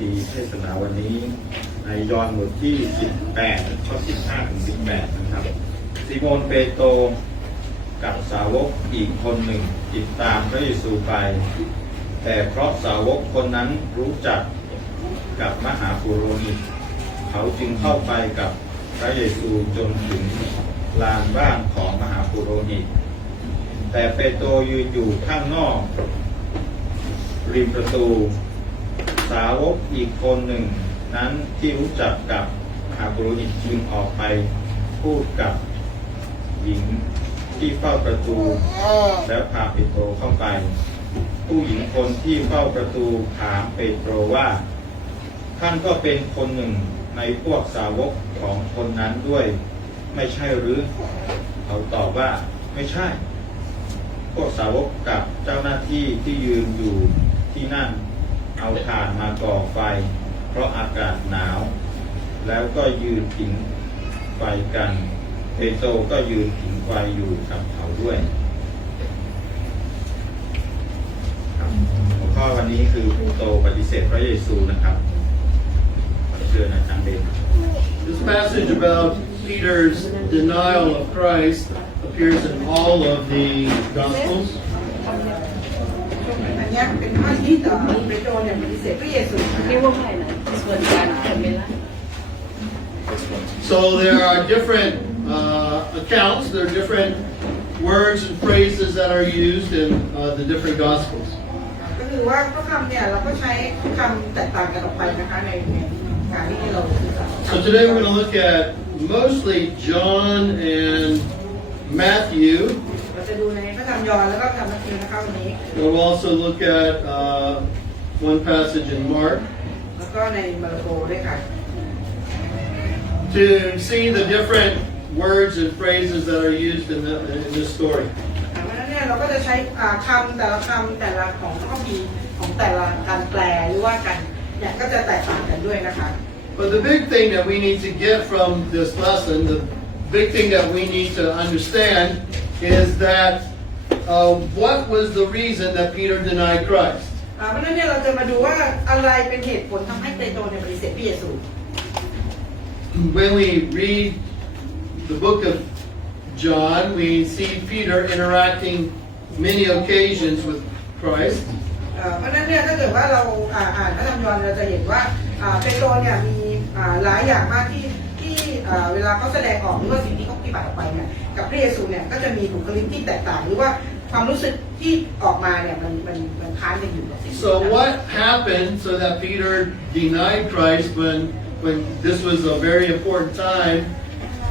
ดีเทศนาวันนี้ในยอห์นบทที่18ข้อ15ถึง18นะครับซิโมนเปโตรกับสาวกอีกคนหนึ่งติดตามพระเยซูไปแต่เพราะสาวกคนนั้นรู้จักกับมหาปุโรหิตเขาจึงเข้าไปกับพระเยซูจนถึงลานบ้านของมหาปุโรหิตแต่เปโตรยืนอยู่ข้างนอกริมประตูสาวกอีกคนหนึ่งนั้นที่รู้จักกับมหาปุโรหิตจึงออกไปพูดกับหญิงที่เฝ้าประตูแล้วพาเปโตรเข้าไปผู้หญิงคนที่เฝ้าประตูถามเปโตรว่าท่านก็เป็นคนหนึ่งในพวกสาวกของคนนั้นด้วยไม่ใช่หรือเขาตอบว่าไม่ใช่พวกสาวกกับเจ้าหน้าที่ที่ยืนอยู่ที่นั่นเอาถ่านมาก่อไฟเพราะอากาศหนาวแล้วก็ยืนผิงไฟกันเปโตรก็ยืนผิงไฟอยู่กับเขาด้วยหัวข้อวันนี้คือเปโตรปฏิเสธพระเยซูนะครับเชิญอาจารย์เดช This passage about Peter's denial of Christ appears in all of the Gospels. อันนี้เป็นข้อที่เปโตรเนี่ยปฏิเสธพระเยซู So there are different accounts, there are different words and phrases that are used in the different Gospels. ก็คือว่าพระคำเนี่ยเราก็ใช้คำแตกต่างกันออกไปนะคะในการที่เราศึกษา So today we're going to look at mostly John and Matthew. เราจะดูในพระธรรมยอห์นแล้วก็พระธรรมมัทธิวนะคะวันนี้ We'll also look at one passage in Mark แล้วก็ในมาระโกด้วยค่ะ to see the different words and phrases that are used in this story. เพราะฉะนั้นเนี่ยเราก็จะใช้คำแต่ละคำแต่ละของพระคัมภีร์ของแต่ละการแปลหรือว่ากันเนี่ยก็จะแตกต่างกันด้วยนะคะ But the big thing that we need to get from this lesson, the big thing that we need to understand is that what was the reason that Peter denied Christ? เพราะฉะนั้นเนี่ยเราจะมาดูว่าอะไรเป็นเหตุผลทำให้เปโตรเนี่ยปฏิเสธพระเยซู When we read the book of John, we see Peter interacting many occasions with Christ. เพราะฉะนั้นเนี่ยถ้าเกิดว่าเราอ่านพระธรรมยอห์นเราจะเห็นว่าเปโตรเนี่ยมีหลายอย่างมากที่เวลาเขาแสดงออกหรือว่าสิ่งที่เขาปฏิบัติออกไปเนี่ยกับพระเยซูเนี่ยก็จะมีบุคลิกที่แตกต่างหรือว่าความรู้สึกที่ออกมาเนี่ยมันค้านกันอยู่กับสิ่งที่ So what happened so that Peter denied Christ when this was a very important time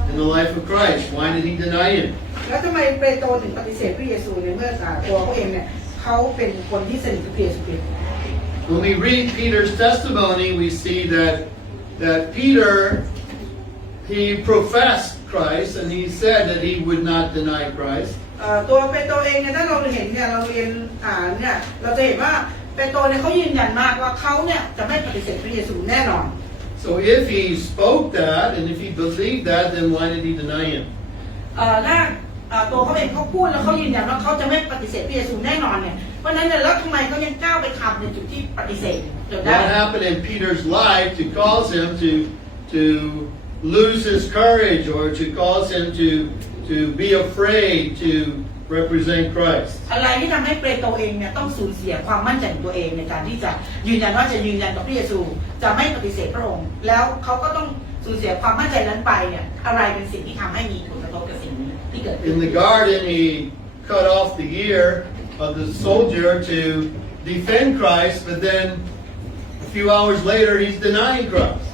in the life of Christ? Why did he deny him? แล้วทำไมเปโตรถึงปฏิเสธพระเยซูในเมื่อตัวเขาเองเนี่ยเขาเป็นคนที่สนิทกับพระเยซูคริสต์ When we read Peter's testimony, we see that Peter, he professed Christ and he said that he would not deny Christ. ตัวเปโตรเองเนี่ยถ้าเราเห็นเนี่ยเราเรียนเนี่ยเราจะเห็นว่าเปโตรเนี่ยเขายืนยันมากว่าเขาเนี่ยจะไม่ปฏิเสธพระเยซูแน่นอน So if he spoke that and if he believed that, then why did he deny him? ถ้าตัวเขาเองเขาพูดแล้วเขายืนยันว่าเขาจะไม่ปฏิเสธพระเยซูแน่นอนเนี่ยเพราะนั้นเนี่ยแล้วทำไมเขายังก้าวไปทำในจุดที่ปฏิเสธจนได้ What happened in Peter's life to cause him to lose his courage or to cause him to be afraid to represent Christ? อะไรที่ทำให้เปโตรเองเนี่ยต้องสูญเสียความมั่นใจของตัวเองในการที่จะยืนยันว่าจะยืนยันกับพระเยซูจะไม่ปฏิเสธพระองค์แล้วเขาก็ต้องสูญเสียความมั่นใจนั้นไปเนี่ยอะไรเป็นสิ่งที่ทำให้มีผลกระทบกับสิ่งนี้ที่เกิดขึ้น In the garden, he cut off the ear of the soldier to defend Christ, but then a few hours later, he's denying Christ.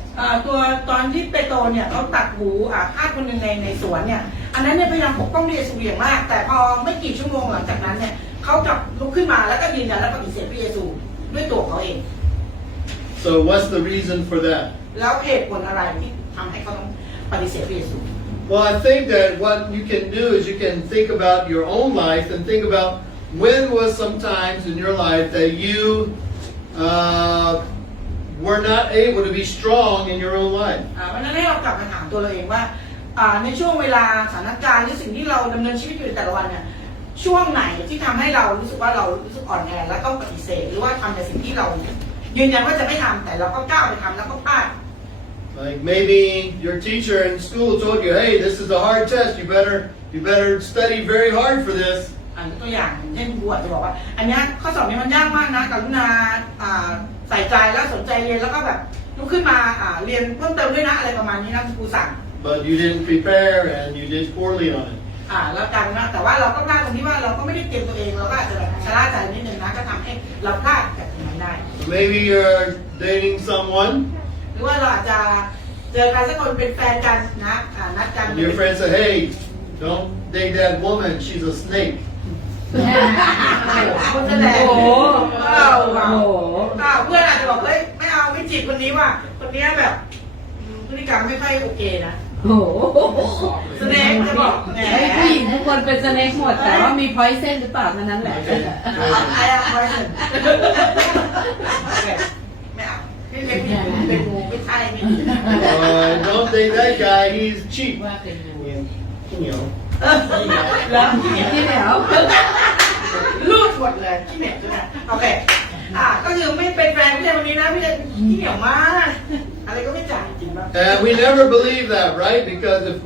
ตัวตอนที่เปโตรเนี่ยเขาตัดหูทาสคนหนึ่งในสวนเนี่ยอันนั้นเนี่ยพยายามปกป้องพระเยซูอย่างมากแต่พอไม่กี่ชั่วโมงหลังจากนั้นเนี่ยเขากลับลุกขึ้นมาแล้วก็ยืนยันและปฏิเสธพระเยซูด้วยตัวเขาเอง So what's the reason for that? แล้วเหตุผลอะไรที่ทำให้เขาต้องปฏิเสธพระเยซู Well, I think that what you can do is you can think about your own life and think about when was some times in your life that you were not able to be strong in your own life. วันนั้นให้เรากลับมาถามตัวเราเองว่าในช่วงเวลาสถานการณ์หรือสิ่งที่เราดำเนินชีวิตอยู่ในแต่ละวันเนี่ยช่วงไหนที่ทำให้เรารู้สึกว่าเรารู้สึกอ่อนแอและต้องปฏิเสธหรือว่าทำแต่สิ่งที่เรา ยืนยันว่าจะไม่ทำแต่เราก็ก้าวไปทำแล้วก็พลาด Like maybe your teacher in school told you, hey, this is a hard test. You better study very hard for this. อันตัวอย่างเช่นครูอาจจะบอกว่า อันเนี้ยข้อสอบนี้มันยากมากนะกรุณาใส่ใจแล้วสนใจเรียนแล้วก็แบบลุกขึ้นมาเรียนเพิ่มเติมด้วยนะอะไรประมาณนี้นะครูสั่ง But you didn't prepare and you did poorly on it. แล้วกันนะแต่ว่าเราก็พลาดตรงที่ว่าเราก็ไม่ได้เตรียมตัวเองเราก็อาจจะแบบชะล่าใจนิดนึงนะก็ทำให้เราพลาดจากตรงนั้นได้ Maybe you're dating someone หรือว่าเราอาจจะเจอใครสักคนเป็นแฟนกันนะนัดกัน and your friend said, hey, don't date that woman. She's a snake. คนแสดงเพื่อนอาจจะบอกเฮ้ยไม่เอาไม่จีบคนนี้ว่ะคนนี้แบบพฤติกรรมไม่ค่อยโอเคนะ โอ้โห สเน็กจะบอกแหม ผู้หญิงทุกคนเป็นสเน็กหมดแต่ว่ามีพอยเส้นหรือเปล่าเท่านั้นแหละ ไอ้อะไว้ถึงไม่เอาไม่เป็นเป็นงูไม่ใช่ไม่ดี Don't date that guy. He's cheap. ว่าเป็นงู You know. แล้ว ที่แล้ว ลูดหมดเลยขี้เหม็นด้วยนะโอเคก็คือไม่เป็นแฟนผู้ชายคนนี้นะพี่จะขี้เหนียวมากอะไรก็ไม่จ่ายจริงป่ะ And we never believe that, right? Because if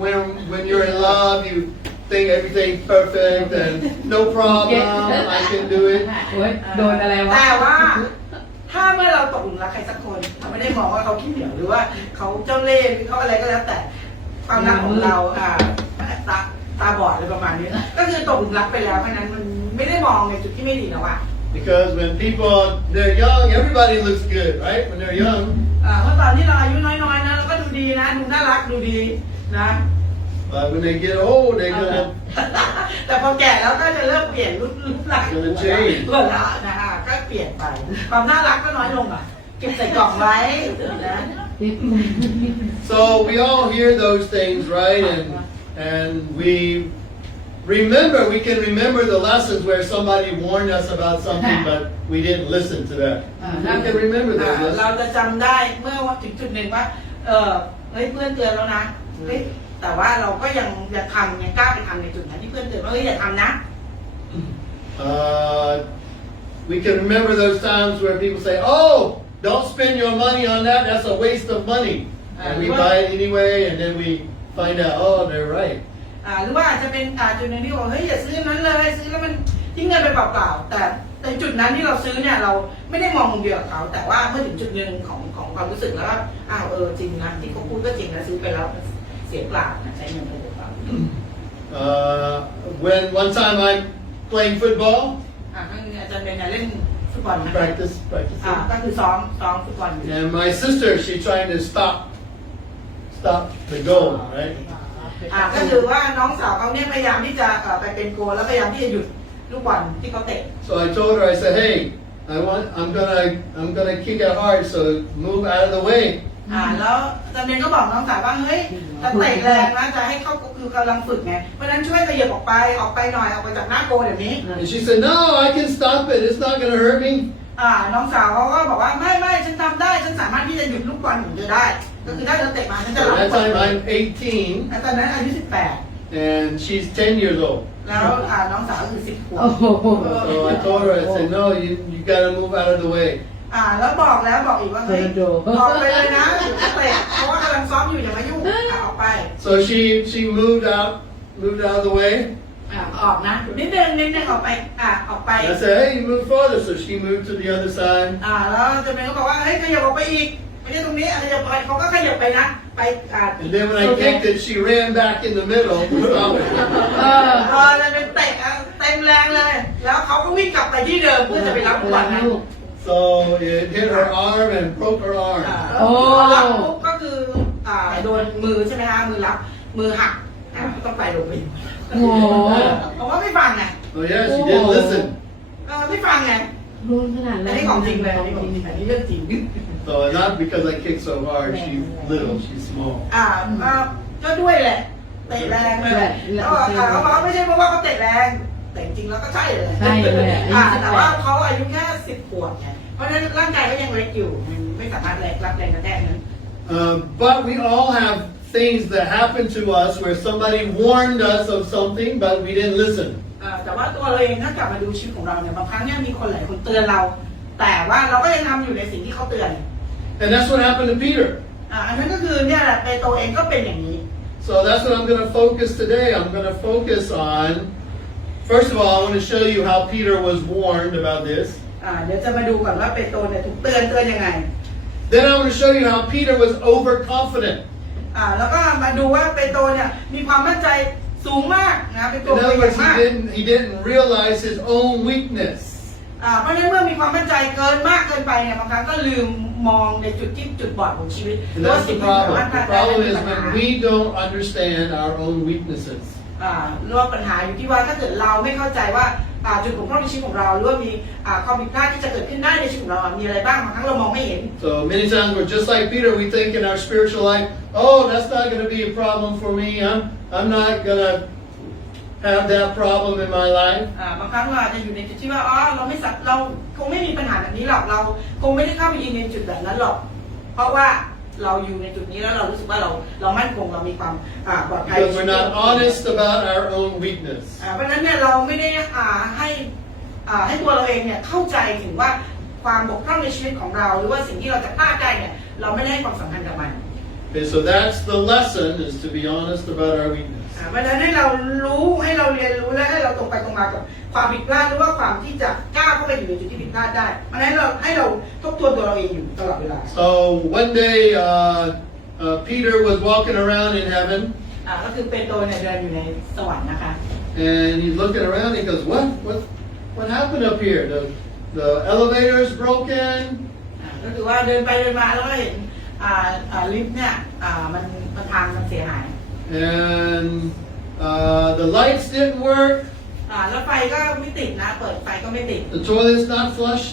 when you're in love, you think everything's perfect and no problem, I can do it. โอ๊ยโดนอะไรวะ แต่ว่าถ้าเมื่อเราตกหลุมรักใครสักคนเราไม่ได้มองว่าเขาขี้เหนียวหรือว่าเขาเจ้าเล่ห์หรือเขาอะไรก็แล้วแต่ความรักของเราตาบอดอะไรประมาณนี้ก็คือตกหลุมรักไปแล้วเพราะนั้นมันไม่ได้มองในจุดที่ไม่ดีแล้วอ่ะ Because when people they're young, everybody looks good, right? When they're young. เมื่อตอนที่เราอายุน้อยๆนะเราก็ดูดีนะดูน่ารักดูดีนะ But when they get old, they're gonna แต่พอแก่แล้วก็จะเริ่มเปลี่ยนรูปลักษณ์ตัวละนะก็เปลี่ยนไปความน่ารักก็น้อยลงอ่ะเก็บใส่กล่องไว้นะ So we all hear those things, right? And we can remember the lessons where somebody warned us about something, but we didn't listen to that. We can remember those เรา lessons. จะจำได้เมื่อถึงจุดหนึ่งว่าเฮ้ยเพื่อนเตือนแล้วนะเฮ้ยแต่ว่าเราก็ยังทำยังกล้าไปทำในจุดนั้นที่เพื่อนเตือนว่าเฮ้ยอย่าทำนะ We can remember those times where people say, "Oh, don't spend your money on that. That's a waste of money," and we buy it anyway, and then we find out, oh, they're right. หรือว่าอาจจะเป็นจุดหนึ่งที่บอกเฮ้ยอย่าซื้อนั้นเลยซื้อแล้วมันทิ้งเงินไปเปล่าๆแต่ในจุดนั้นที่เราซื้อเนี่ยเราไม่ได้มองมุมเดียวกับเขาแต่ว่าเมื่อถึงจุดหนึ่งของความรู้สึกแล้วก็จริงนะที่เขาพูดก็จริงนะซื้อไปแล้วเสียเปล่าใช้เงินไปเปล่า When one time I'm playing football, ก็คืออาจารย์เป็นเล่นฟุตบอลนะ practice. ก็คือซ้อมฟุตบอลอยู่ And my sister, she trying to stop the goal, right? ก็คือว่าน้องสาวเขาเนี่ยพยายามที่จะไปเป็นโกลแล้วพยายามที่จะหยุดลูกบอลที่เขาเตะ So I told her, I said, hey, I'm gonna kick it hard, so move out of the way. แล้วอาจารย์เบนก็บอกน้องสาวว่าเฮ้ยจะเตะแรงนะจะให้เขาคือกำลังฝึกไงเพราะฉะนั้นช่วยขยับออกไปหน่อยออกไปจากหน้าโกลเดี๋ยวนี้ And she said, no, I can stop it. It's not gonna hurt me. น้องสาวเขาก็บอกว่าไม่ฉันทำได้ฉันสามารถที่จะหยุดลูกบอลของเธอได้ก็คือถ้าเธอเตะมาฉันจะ At รับ that บอล time, I'm 18, ตอนนั้นอายุ18 and she's 10 years old. แล้วน้องสาวก็คือ10 ขวบ โอ้โห So I told her, I said, no, you gotta move out of the way. แล้วบอกอีกว่าเฮ้ยออกไปเลยนะจะเตะเพราะว่ากำลังซ้อมอยู่อย่ามายุ่งออกไป So she moved out of the way. ออกนะนิดนึงออกไปออกไป And I said, hey, you move farther. So she moved to the other side. แล้วอาจารย์เบนก็บอกว่าเฮ้ยขยับออกไปอีกไม่ใช่ตรงนี้ขยับไปเขาก็ขยับไปนะไปAnd then when I kicked it, she ran back in the middle to stop it. อาจารย์เบนเตะเต็มแรงเลยแล้วเขาก็วิ่งกลับไปที่เดิมเพื่อจะไปรับลูกบอลนั้น So it hit her arm and broke her arm. รับปุ๊บก็คือโดนมือใช่ไหมฮะมือรับมือหักต้องไปโรงพยาบาล โอ้โห เพราะว่าไม่ฟังไง Oh yeah, she didn't listen. ไม่ฟังไง รุนขนาด อั นั้น น นี้ของจริงเลยอันนี้ของจริงอันนี้เรื่องจริง So not because I kicked so hard. She's little. She's small. ก็ด้วยแหละเตะแรงเลยเขาบอกว่าไม่ใช่เพราะว่าเขาเตะแรงแต่จริงๆแล้วก็ใช่เลย ใช่เลย แต่ว่าเขาอายุแค่10 ขวบไงเพราะฉะนั้นร่างกายก็ยังเล็กอยู่ไม่สามารถรับแรงกระแทกนั้น But we all have things that happen to us where somebody warned us of something, but we didn't listen. แต่ว่าตัวเราเองถ้ากลับมาดูชีวิตของเราเนี่ยบางครั้งเนี่ยมีคนหลายคนเตือนเรา แต่ว่าเราก็ยังทำอยู่ในสิ่งที่เขาเตือน And that's what happened to Peter. อันนั้นก็คือเนี่ยแหละเปโตรเองก็เป็นอย่างนี้ So that's what I'm going to focus today. I'm going to focus on, first of all, I want to show you how Peter was warned about this. เดี๋ยวจะมาดูก่อนว่าเปโตรเนี่ยถูกเตือนยังไง Then I want to show you how Peter was overconfident. แล้วก็มาดูว่าเปโตรเนี่ยมีความมั่นใจสูงมากนะเปโตร In เป็น other อย่า words, งมาก he didn't realize his own weakness. เพราะฉะนั้นเมื่อมีความมั่นใจเกินมากเกินไปเนี่ยบางครั้งก็ลืมมองในจุดบอดของชีวิต And that's the problem. The problem is when we don't understand our own weaknesses. หรือว่าปัญหาอยู่ที่ว่าถ้าเกิดเราไม่เข้าใจว่าจุดบกพร่องในชีวิตของเราหรือว่ามีความผิดพลาดที่จะเกิดขึ้นได้ในชีวิตของเรามีอะไรบ้างบางครั้งเรามองไม่เห็น So many times we're just like Peter. We think in our spiritual life, oh, that's not going to be a problem for me. I'm not going to have that problem in my life. บางครั้งเราอาจจะอยู่ในจุดที่ว่าเราคงไม่มีปัญหาแบบนี้หรอกเราคงไม่ได้เข้าไปยืนในจุดแบบนั้นหรอกเพราะว่าเราอยู่ในจุดนี้แล้วเรารู้สึกว่าเรามั่นคงเรามีความปลอดภัย Because we're not honest about our own weakness. เพราะฉะนั้นเนี่ยเราไม่ได้ให้ตัวเราเองเนี่ยเข้าใจถึงว่าความบกพร่องในชีวิตของเราหรือว่าสิ่งที่เราจะพลาดได้เนี่ยเราไม่ได้ให้ความสำคัญกับมัน Okay, so that's the lesson: is to be honest about our weakness. เพราะฉะนั้นให้เรารู้ให้เราเรียนรู้และให้เราตรงไปตรงมากับความผิดพลาดหรือว่าความที่จะก้าวเข้าไปอยู่ในจุดที่ผิดพลาดได้เพราะฉะนั้นให้เราทบทวนตัวเราเองอยู่ตลอดเวลา So one day, Peter was walking around in heaven, ก็คือเปโตรเนี่ยเดินอยู่ในสวรรค์นะคะ and he's looking around. He goes, "What happened up here? The elevator's broken." ก็คือว่าเดินไปเดินมาแล้วก็เห็นลิฟต์เนี่ยมันพังมันเสียหาย And the lights didn't work. แล้วไฟก็ไม่ติดนะเปิดไฟก็ไม่ติด The toilet's not flush.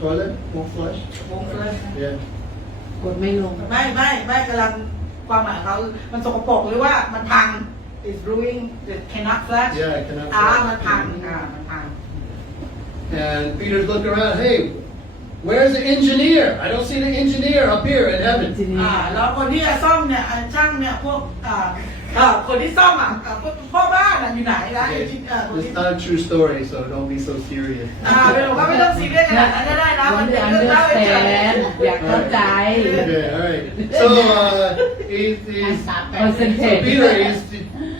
Toilet won't flush. วงเลย Yeah. กดไม่ลง ไม่กำลังความหมายเขามันสกปรกหรือว่ามันพัง is ruining it cannot flash Yeah, it cannot มันพัง flash. มันพัง And Peter's looking around. Hey, where's the engineer? I don't see the engineer up here in heaven. แล้วคนที่จะซ่อมเนี่ยช่างเนี่ยพวกคนที่ซ่อมพวกพ่อบ้านอยู่ไหนนะ Okay. It's not a true story, so don't be so serious. ไม่ต้องซีเรียสขนาดนั้นก็ได้นะมันเป็นเรื่องเล่าเฉย อยากเข้าใจ Okay, all right. So so Peter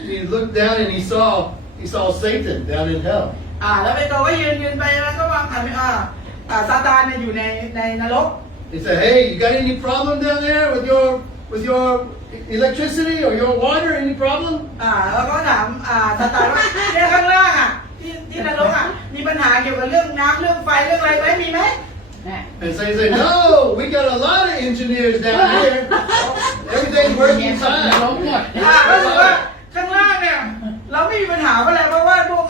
he looked down and he saw Satan down in hell. แล้วเปโตรก็ยืนไปแล้วก็วางซาตานเนี่ยอยู่ในนรก He said, "Hey, you got any problem down there with your electricity or your water? Any problem?" แล้วก็ถามซาตานว่าเนี่ยข้างล่างที่นรกมีปัญหาเกี่ยวกับเรื่องน้ำเรื่องไฟเรื่องอะไรไหมมีไหม And so he said, "No, we got a lot of engineers down here. Everything's working ล fine." งหมด ก็คือว่าข้างล่างเนี่ยเราไม่มีปัญหาอะไรเพราะว่าพว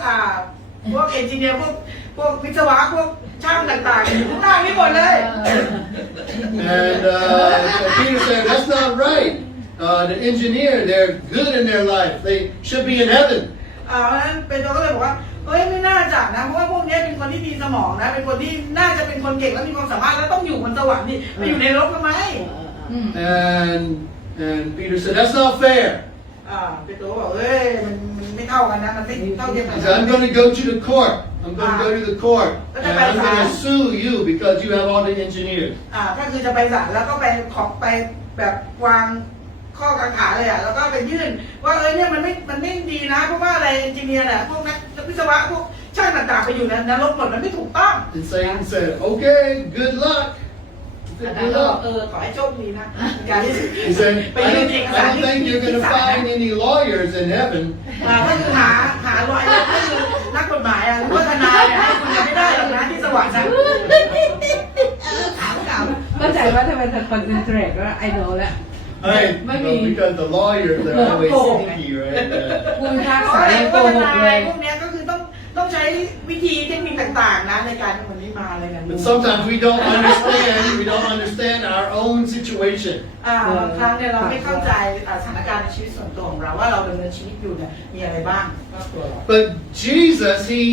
กเอนจิเนียร์พวกวิศวะพวกช่างต่างๆอยู่ข้างล่างนี่หมดเลย And so Peter said, "That's not right. The engineer, they're good in their life. They should be in heaven." เพราะฉะนั้นเป็นตัวก็เลยบอกว่าเฮ้ยไม่น่าจะนะเพราะว่าพวกนี้เป็นคนที่มีสมองนะเป็นคนที่น่าจะเป็นคนเก่งและมีความสามารถแล้วต้องอยู่บนสวรรค์นี่ไปอยู่ในนรกทำไม And Peter said, "That's not fair." เป็นตัวบอกเฮ้ยมันไม่เท่ากันนะมันไม่เท่าเทียมกัน He said, "I'm going to go to the court. I'm going to go to the court, and I'm going to sue you because you have all the engineers." ก็คือจะไปศาลแล้วก็ไปแบบวางข้อกังขาเลยแล้วก็ไปยื่นว่าเนี่ยมันไม่ดีนะเพราะว่าอะไรเอนจิเนียร์เนี่ยพวกนักวิศวะพวกช่างต่างๆไปอยู่ในนรกหมดมันไม่ถูกต้อง And Satan said, "Okay, good luck." แล้วก็ขอให้โชคดีนะการที่ He said, ไปยื่นเอกสาร "I don't think you're going to find any lawyers in heaven." ก็คือหารอยก็คือนักกฎหมายหรือว่าทนายเนี่ยคุณจะไม่ได้หรอกนะที่สวรรค์นะถาม เข้าใจว่าทำไมเธอ concentrate ว่า I know แล้ว Right? Maybe. Well, because the lawyers are always sneaky, right? ผู้พิพาก เพราะ ษา อะไร โก ว่าท หก นา เลย ย พวกนี้ก็คือต้องใช้วิธีเทคนิคต่างๆนะในการมันไม่มาเลยนะ But sometimes we don't understand our own situation. บางครั้งเนี่ยเราไม่เข้าใจสถานการณ์ในชีวิตส่วนตัวของเราว่าเราดำเนินชีวิตอยู่เนี่ยมีอะไรบ้าง But Jesus, he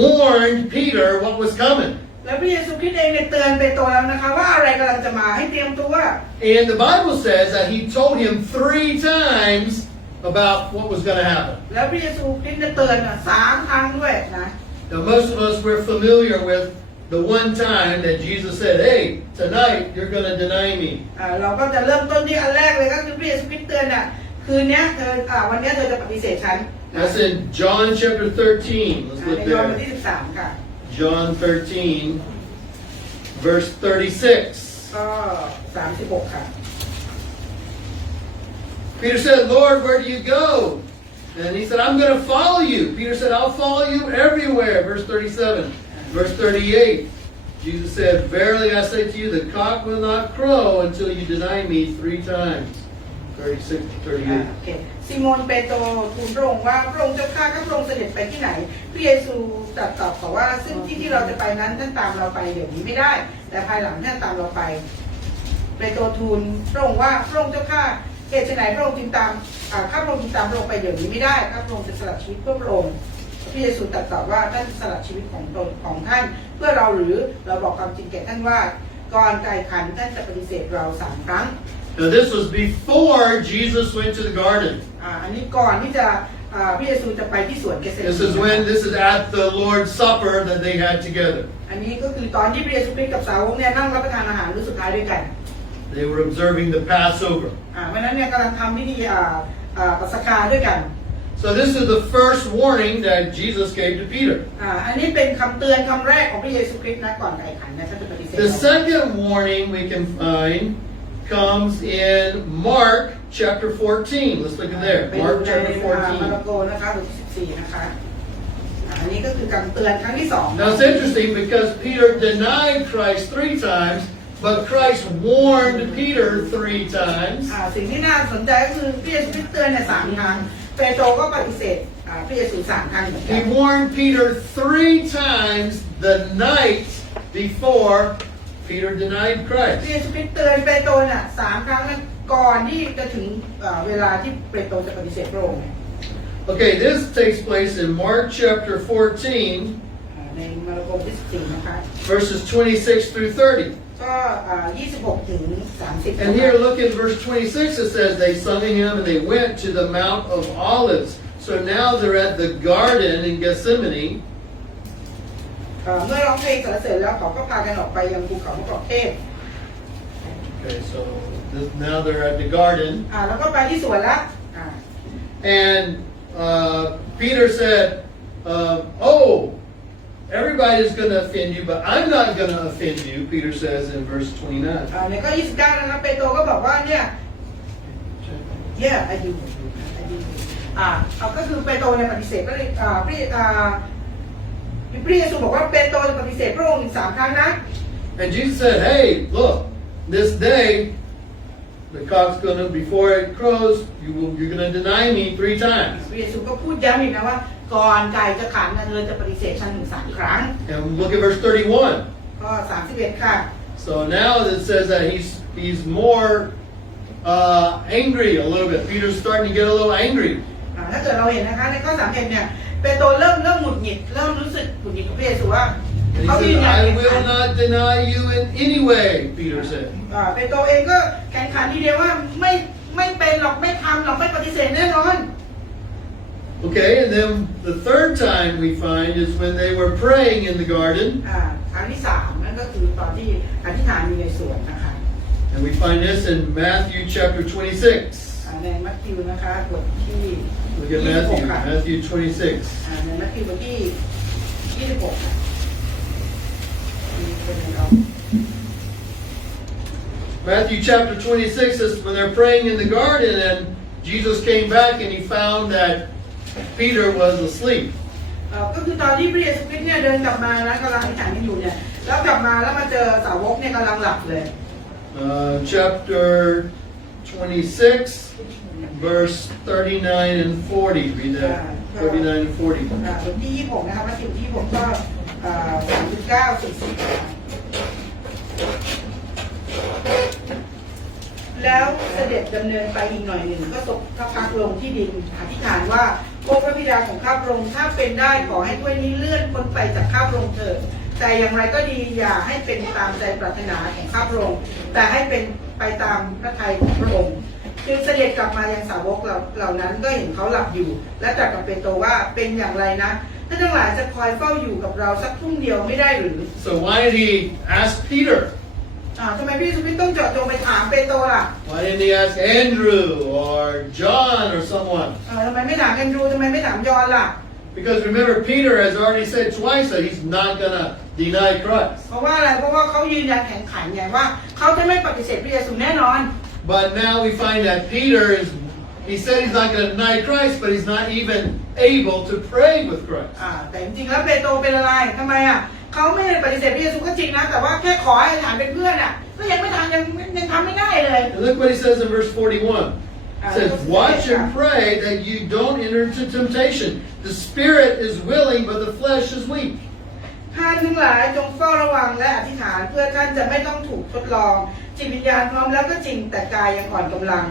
warned Peter what was coming. แล้วพระเยซูคริสต์เองเนี่ยเตือนเปโตรแล้วนะคะว่าอะไรกำลังจะมาให้เตรียมตัว And the Bible says that he told him 3 times about what was going to happen. แล้วพระเยซูคริสต์เนี่ยเตือน3 ครั้งด้วยนะ Now, most of us, we're familiar with the one time that Jesus said, "Hey, tonight you're going to deny me." เราก็จะเริ่มต้นที่อันแรกเลยก็คือพระเยซูคริสต์เตือนอ่ะคืนนี้เธอวันนี้เธอจะปฏิเสธฉัน That's in John chapter 13. Let's ใน look ยอห์นบท there. ที่13ค่ะ John 13, verse 36. ก็36ค่ะ Peter said, "Lord, where do you go?" And he said, "I'm going to follow you." Peter said, "I'll follow you everywhere." Verse 37. Verse 38. Jesus said, "Verily I say to you, the cock will not crow until you deny me 3 times." 36 to 38. โอเคซิโมนเปโตรทูลพระองค์ว่าพระองค์เจ้าข้าพระองค์เสด็จไปที่ไหนพระเยซูตรัสตอบเขาว่าซึ่งที่เราจะไปนั้นท่านตามเราไปเดี๋ยวนี้ไม่ได้แต่ภายหลังท่านตามเราไปเปโตรทูลพระองค์ว่าพระองค์เจ้าข้าเหตุไฉนพระองค์จึงตามข้าพระองค์จึงตามพระองค์ไปเดี๋ยวนี้ไม่ได้ข้าพระองค์จะสละชีวิตเพื่อพระองค์พระเยซูตรัสตอบว่าท่านสละชีวิตของตนของท่านเพื่อเราหรือเราบอกความจริงแก่ท่านว่าก่อนไก่ขันท่านจะปฏิเสธเรา3 ครั้ง Now this was before Jesus went to the garden. อันนี้ก่อนที่จะพระเยซูจะไปที่สวนเกษตร This is at the Lord's Supper that they had together. อันนี้ก็คือตอนที่พระเยซูคริสต์กับสาวกเนี่ยนั่งรับประทานอาหารมื้อสุดท้ายด้วยกัน They were observing the Passover. วันนั้นเนี่ยกำลังทำพิธีปัสกาด้วยกัน So this is the first warning that Jesus gave to Peter. อันนี้เป็นคำเตือนคำแรกของพระเยซูคริสต์นะก่อนไก่ขันเนี่ยท่านจะปฏิเสธ The second warning we can find comes in Mark chapter 14. Let's look at there. ไปดู Mark ใน chapter มาระ 14. โกนะคะบทที่14นะคะอันนี้ก็คือคำเตือนครั้งที่2 Now it's interesting because Peter denied Christ 3 times, but Christ warned Peter 3 times. สิ่งที่น่าสนใจก็คือพระเยซูคริสต์เตือนเนี่ย3 ครั้งเปโตรก็ปฏิเสธพระเยซู3 ครั้งเหมือนกัน He warned Peter 3 times the night before Peter denied พระ Christ. เยซูคริสต์เตือนเปโตรน่ะ3 ครั้งก่อนที่จะถึงเวลาที่เปโตรจะปฏิเสธพระองค์ Okay, this takes place in Mark chapter 14, ในมาระโกบทที่14นะคะ verses 26 through 30. ก็26 ถึง 30 And here, look in verse 26, it says, "They sung a hymn and they went to the Mount of Olives." So now they're at the garden in Gethsemane. เมื่อร้องเพลงสรรเสริญแล้วเขาก็พากันออกไปยังภูเขามะกอกเทศ Okay, so now they're at the garden. แล้วก็ไปที่สวนละ And Peter said, "Oh, everybody's going to offend you, but I'm not going to offend you," Peter says in verse 29. ในข้อ29นะครับเปโตรก็บอกว่าเนี่ยอายุก็คือเปโตรเนี่ยปฏิเสธก็เลยพระเยซูบอกว่าเปโตรจะปฏิเสธพระองค์อีก3 ครั้งนะ And Jesus said, "Hey, look, this day the cock's going to, before it crows, you're going to deny me 3 times." พระเยซูก็พูดย้ำอีกนะว่าก่อนไก่จะขันเธอจะปฏิเสธฉันถึง3 ครั้ง And look at verse 31. ก็31ค่ะ So now it says that he's more angry a little bit. Peter's starting to get a little angry. ถ้าเกิดเราเห็นนะคะในข้อ31เนี่ยเปโตรเริ่มหงุดหงิดเริ่มรู้สึกหงุดหงิดกับพระเยซูว่า And he เขายืน says, ยัน "I will not deny you in any way," Peter said. เปโตรเองก็แข่งขันทีเดียวว่าไม่เป็นหรอกไม่ทำหรอกไม่ปฏิเสธแน่นอน Okay, and then the third time we find is when they were praying in the garden. ครั้งที่3นั่นก็คือตอนที่อธิษฐานอยู่ในสวนนะคะ And we find this in Matthew chapter 26. ในมัทธิวนะคะบทที่ Look at Matthew 26. ในมัทธิวบทที่26ค่ะ Matthew chapter 26 is when they're praying in the garden, and Jesus came back and he found that Peter was asleep. ก็คือตอนที่พระเยซูคริสต์เนี่ยเดินกลับมานะกำลังอธิษฐานกันอยู่เนี่ยแล้วกลับมาแล้วมาเจอสาวกเนี่ยกำลังหลับเลย Chapter 26, verse 39 and 40. Read that. 39 and 40. บทที่26นะครับมัทธิวที่26ก็39 40แล้วเสด็จดำเนินไปอีกหน่อยหนึ่งก็ตกพระพักลงที่ดินอธิษฐานว่าโอ้พระบิดาของข้าพระองค์ถ้าเป็นได้ขอให้ถ้วยนี้เลื่อนพ้นไปจากข้าพระองค์เถิดแต่อย่างไรก็ดีอย่าให้เป็นตามใจปรารถนาของข้าพระองค์แต่ให้เป็นไปตามพระทัยของพระองค์ จึงเสด็จกลับมายังสาวกเหล่านั้นก็เห็นเขาหลับอยู่และตรัสกับเปโตรว่าเป็นอย่างไรนะท่านทั้งหลายจะคอยเฝ้าอยู่กับเราสักทุ่มเดียวไม่ได้หรือ So why did he ask Peter? ทำไมพี่สุพิตต้องเจาะจงไปถามเปโตรล่ะ Why didn't he ask Andrew or John or someone? ทำไมไม่ถามแอนดรูทำไมไม่ถามยอห์นล่ะ Because remember, Peter has already said twice that he's not going to deny Christ. เพราะว่าอะไรเพราะว่าเขายืนยันแข็งขันไงว่าเขาจะไม่ปฏิเสธพระเยซูแน่นอน But now we find that Peter he said he's not going to deny Christ, but he's not even able to pray with Christ. แต่จริงๆแล้วเปโตรเป็นอะไรทำไมเขาไม่ได้ปฏิเสธพระเยซูก็จริงนะแต่ว่าแค่ขอให้ฐานเป็นเพื่อนก็ยังไม่ทำยังทำไม่ได้เลย And look what he says in verse 41. It says, watch and pray that you don't enter into temptation. The spirit is willing, but the flesh is weak. ท่านทั้งหลายจงเฝ้าระวังและอธิษฐานเพื่อท่านจะไม่ต้องถูกทดลองจิตวิญญาณพร้อมแล้วก็จริงแต่กายยังอ่อนกำลัง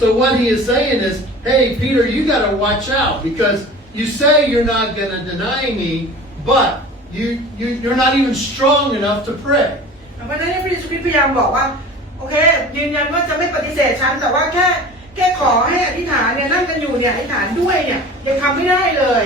So what he is saying is, hey, Peter, you got to watch out because you say you're not going to deny me, but you're not even strong enough to pray. เพราะฉะนั้นพระเยซูคริสต์พยายามบอกว่าโอเคยืนยันว่าจะไม่ปฏิเสธฉันแต่ว่าแค่ขอให้อธิษฐานเนี่ยนั่งกันอยู่เนี่ยอธิษฐานด้วยเนี่ยยังทำไม่ได้เลย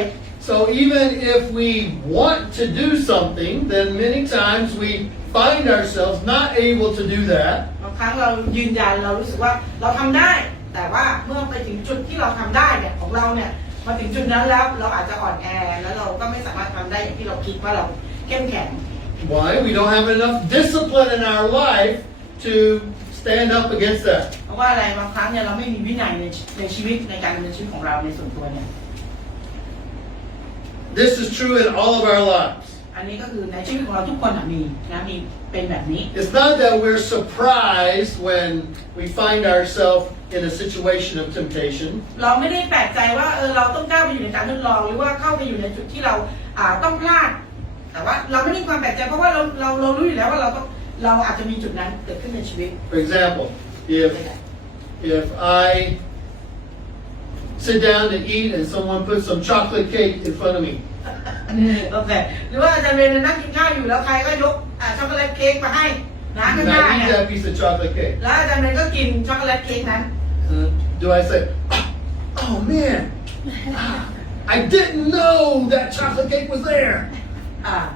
So even if we want to do something, then many times we find ourselves not able to do that. บางครั้งเรายืนยันเรารู้สึกว่าเราทำได้แต่ว่าเมื่อไปถึงจุดที่เราทำได้เนี่ยของเราเนี่ยมาถึงจุดนั้นแล้วเราอาจจะอ่อนแอแล้วเราก็ไม่สามารถทำได้อย่างที่เราคิดว่าเราเข้มแข็ง Why? We don't have enough discipline in our life to stand up against that. เพราะว่าอะไรบางครั้งเนี่ยเราไม่มีวินัยในชีวิตในการดำเนินชีวิตของเราในส่วนตัวเนี่ย This is true in all of our lives. อันนี้ก็คือในชีวิตของเราทุกคนมีเป็นแบบนี้ It's not that we're surprised when we find ourselves in a situation of temptation. เราไม่ได้แปลกใจว่าเราต้องก้าวไปอยู่ในการทดลองหรือว่าเข้าไปอยู่ในจุดที่เราต้องพลาดแต่ว่าเราไม่ได้ความแปลกใจเพราะว่าเรารู้อยู่แล้วว่าเราอาจจะมีจุดนั้นเกิดขึ้นในชีวิต For example, if I sit down to eat and someone puts some chocolate cake in front of me, โอเคหรือว่าอาจารย์เรนนั่งกินข้าวอยู่แล้วใครก็ยกช็อกโกแลตเค้กมาให้นะข้าง and หน้า I eat เนี่ย that piece of chocolate cake, แล้วอาจารย์เรนก็กินช็อกโกแลตเค้กนั้น do I say, "Oh man, I didn't know that chocolate cake was there"?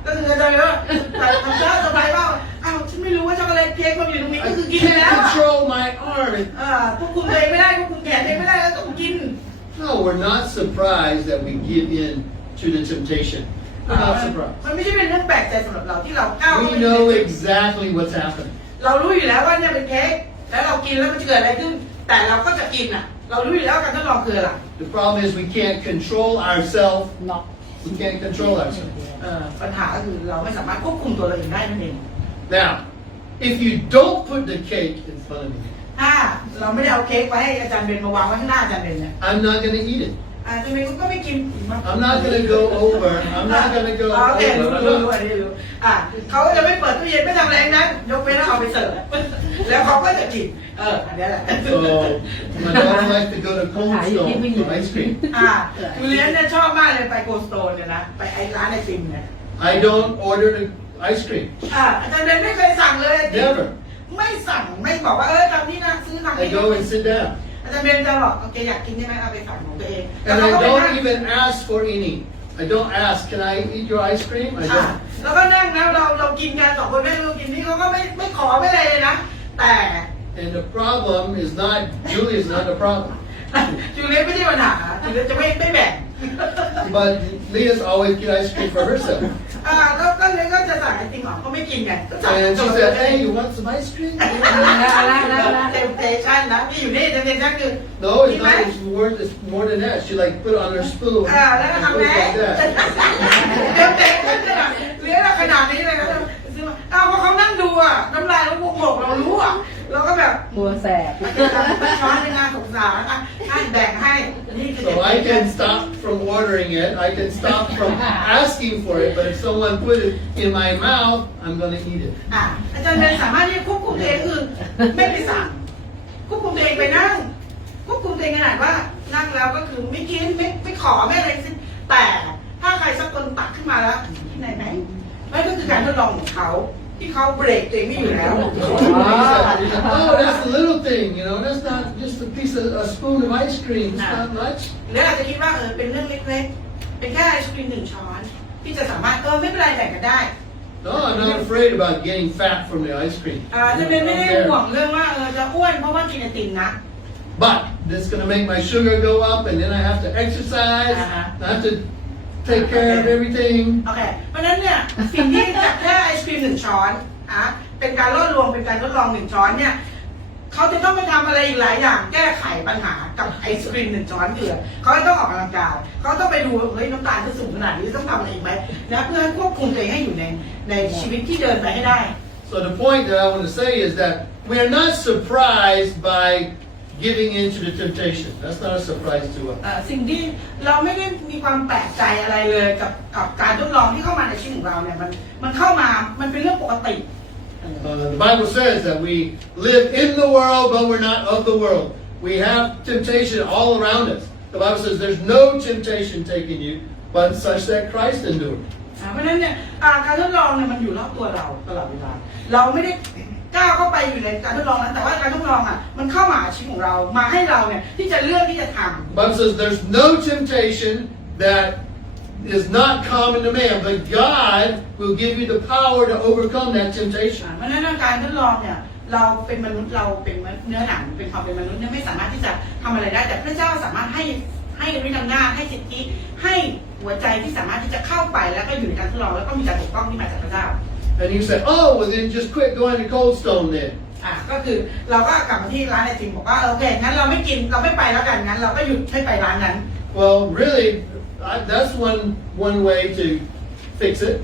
ก็คืออาจารย์เรนว่าทำเจ้าสบายว่าฉันไม่รู้ว่าช็อกโกแลตเค้กมันอยู่ตรงนี้ก็คือกิน Can't แล้ว control my arm. ควบคุมตัวเองไม่ได้ควบคุมแขนตัวเองไม่ได้แล้วต้องกิน No, we're not surprised that we give in to the temptation. We're not surprised. มันไม่ใช่เป็นเรื่องแปลกใจสำหรับเราที่เราก้าว We know exactly what's happening. เรารู้อยู่แล้วว่าเนี่ยเป็นเค้กแล้วเรากินแล้วมันจะเกิดอะไรขึ้นแต่เราก็จะกินเรารู้อยู่แล้วการทดลองคืออะไร The problem is we can't control ourselves. เนาะ We can't control ourselves. ปัญหาก็คือเราไม่สามารถควบคุมตัวเราเองได้นั่นเอง Now, if you don't put the cake in front of me, ถ้าเราไม่ได้เอาเค้กไว้ให้อาจารย์เบนมาวางไว้ข้างหน้าอาจารย์เบนเนี่ย I'm not going to eat it. อาจารย์เบนก็ไม่กิน I'm not going to go over. I'm not going to go โอเครู้ over. อันนี้รู้เขาจะไม่เปิดตู้เย็นไม่ทำแรงนั้นยกเว้นแล้วเอาไปเสิร์ฟแล้วเขาก็จะกินอันนี้แหละ So, my daughter likes to go to Cold Stone for ice cream. จูเลียนเนี่ยชอบมากเลยไปโกลสโตนเนี่ยนะไปไอ้ร้านไอติมเนี่ย I don't order the ice cream. อาจารย์เบนไม่เคยสั่งเลย Never. ไม่สั่งไม่บอกว่าทำนี่นะซื้อทำ I go and sit down. อาจารย์เบนจะบอกโอเคอยากกินใช่ไหมเอาไปสั่งของตัวเอง And I don't even ask for any. I don't ask, can I eat your ice cream? I don't. แล้วก็นั่งนะเรากินกันสองคนแม่ลูกกินนี่เขาก็ไม่ขอไม่อะไรเลยนะแต่ And the problem is not, Julie is not the problem. จูเลียนไม่ใช่ปัญหาจูเลียนจะไม่แบ่ง But Leah's always get ice cream for herself. แล้วก็เลยก็จะสั่งไอติมเขาไม่กินไงก็สั่ง And she said, hey, you want some ice cream? เทมชั่นนะมีอยู่นี่เทมชั่นคือ No, it's not. It's more than that. She like put it on her spoon แล้วก็ and ทำ goes แม่ like that. เทมชั่นเลี้ยงขนาดนี้เลยนะซื้อมาเพราะเขานั่งดูน้ำลายแล้วพวกเรารู้เราก็แบบ ตัวแสบ ช้อนในงานสงสารให้แบ่งให้นี่คือ So I can stop from ordering it. I can stop from asking for it. But if someone put it in my mouth, I'm going to eat it. อาจารย์เบนสามารถที่จะควบคุมตัวเองคือไม่ไปสั่งควบคุมตัวเองไปนั่งควบคุมตัวเองขนาดว่านั่งแล้วก็คือไม่กินไม่ขอไม่อะไรสิ้นแต่ถ้าใครสักคนตักขึ้นมาแล้วที่ไหนไหมนั่นก็คือการทดลองของเขา ที่เขาเบรกตัวเองไม่อยู่แล้ว He said, oh, that's a little thing, you know, that's not just a piece of a spoon of ice cream, it's not much. หรืออาจจะคิดว่าเป็นเรื่องเล็กๆเป็นแค่ไอศครีม1 ช้อนที่จะสามารถไม่เป็นไรแบ่งกันได้ No, I'm not afraid about getting fat from the ice cream. จะเป็นไม่ได้ห่วงเรื่องว่าจะอ้วนเพราะว่ากินไอติมนะ But this is going to make my sugar go up, and then I have to exercise, I have to take care of everything. โอเคเพราะฉะนั้นเนี่ยสิ่งที่จากแค่ไอศครีม1 ช้อนเป็นการล่อลวงเป็นการทดลอง1 ช้อนเนี่ยเขาจะต้องไปทำอะไรอีกหลายอย่างแก้ไขปัญหากับไอศครีม1 ช้อนเถื่อเขาต้องออกกำลังกายเขาต้องไปดูเฮ้ยน้ำตาลจะสูงขนาดนี้ต้องทำอะไรอีกไหมนะเพื่อควบคุมตัวเองให้อยู่ในชีวิตที่เดินไปให้ได้ So the point that I want to say is that we are not surprised by giving into the temptation. That's not a surprise to us. สิ่งที่เราไม่ได้มีความแปลกใจอะไรเลยกับการทดลองที่เข้ามาในชีวิตของเราเนี่ยมันเข้ามามันเป็นเรื่องปกติ The Bible says that we live in the world, but we're not of the world. We have temptation all around us. The Bible says there's no temptation taking you, but such that Christ endured. เพราะฉะนั้นเนี่ยการทดลองเนี่ยมันอยู่รอบตัวเราตลอดเวลาเราไม่ได้ก้าวเข้าไปอยู่ในการทดลองนั้นแต่ว่าการทดลองมันเข้ามาหาชีวิตของเรามาให้เราเนี่ยที่จะเลือกที่จะทำ The Bible says there's no temptation that is not common to man, but God will give you the power to overcome that temptation. เพราะฉะนั้นการทดลองเนี่ยเราเป็นมนุษย์เราเป็นเนื้อหนังเป็นความเป็นมนุษย์เนี่ยไม่สามารถที่จะทำอะไรได้แต่พระเจ้าสามารถให้ฤทธิ์อำนาจให้สิทธิให้หัวใจที่สามารถที่จะเข้าไปแล้วก็อยู่ในการทดลองแล้วก็มีการปกป้องที่มาจากพระเจ้า And you say, oh, well then just quit going to Cold Stone then. ก็คือเราก็กลับมาที่ร้านไอติมบอกว่าโอเคงั้นเราไม่กินเราไม่ไปแล้วกันงั้นเราก็หยุดไม่ไปร้านนั้น Well, really, that's one way to fix it.